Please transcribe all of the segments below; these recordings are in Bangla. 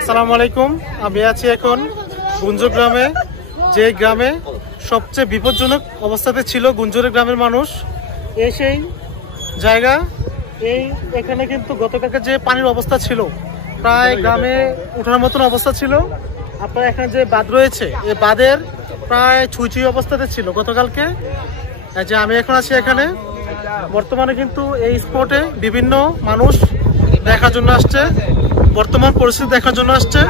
আসসালামু আলাইকুম। আমি আছি এখন গুঞ্জর গ্রামে, যে গ্রামে সবচেয়ে বিপজ্জনক অবস্থাতে ছিল গুঞ্জরের গ্রামের মানুষ। এই সেই জায়গা। এখানে কিন্তু গতকালকে যে পানির অবস্থা ছিল, প্রায় গ্রামে ওঠার মতন অবস্থা ছিল। আপনার এখানে যে বাঁধ রয়েছে, এই বাঁধের প্রায় ছুঁই অবস্থাতে ছিল গতকালকে। যে আমি এখন আছি এখানে, বর্তমানে কিন্তু এই স্পটে বিভিন্ন মানুষ দেখার জন্য আসছে, বর্তমান পরিস্থিতি দেখার জন্য আসছে।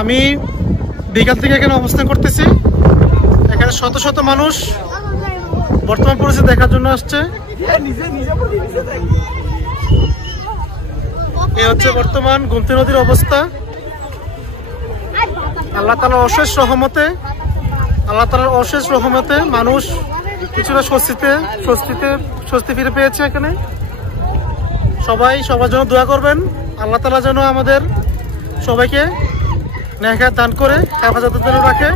আমি বিকাল থেকে এখানে অবস্থান করতেছি। এখানে শত শত মানুষ বর্তমান পরিস্থিতি দেখার জন্য আসছে। এই হচ্ছে বর্তমান গোমতী নদীর অবস্থা। আল্লাহ তাআলার অশেষ রহমতে মানুষ কিছুটা স্বস্তি ফিরে পেয়েছে এখানে। সবাই সবার জন্য দোয়া করবেন। আল্লাহ তাআলা যেন আমাদের সবাইকে নেক দান করে হেফাজতের জন্য রাখে।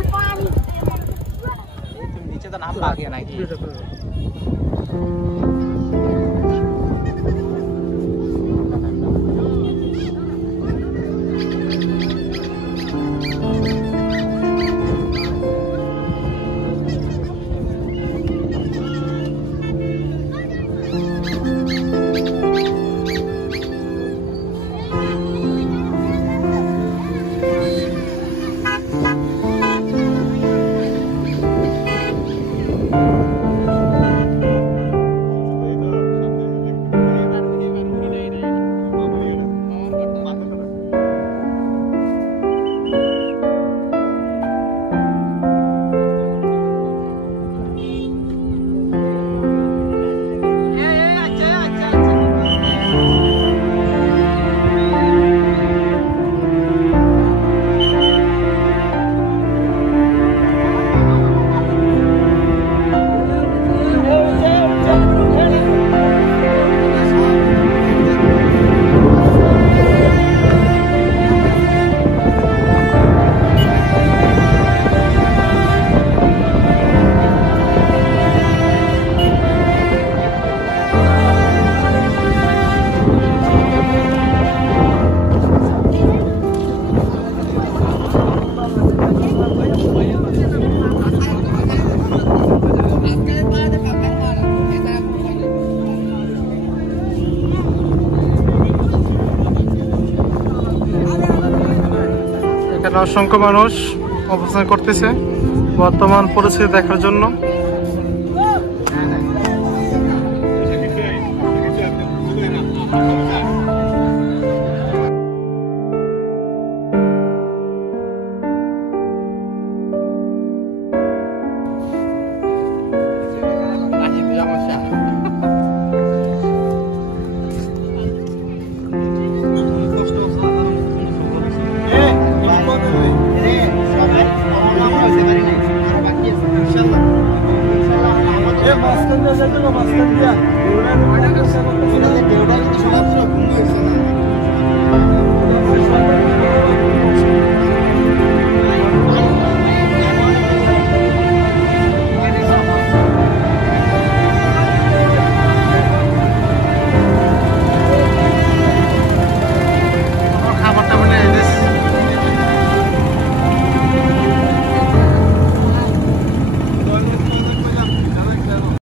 অসংখ্য মানুষ অবস্থান করতেছে বর্তমান পরিস্থিতি দেখার জন্য।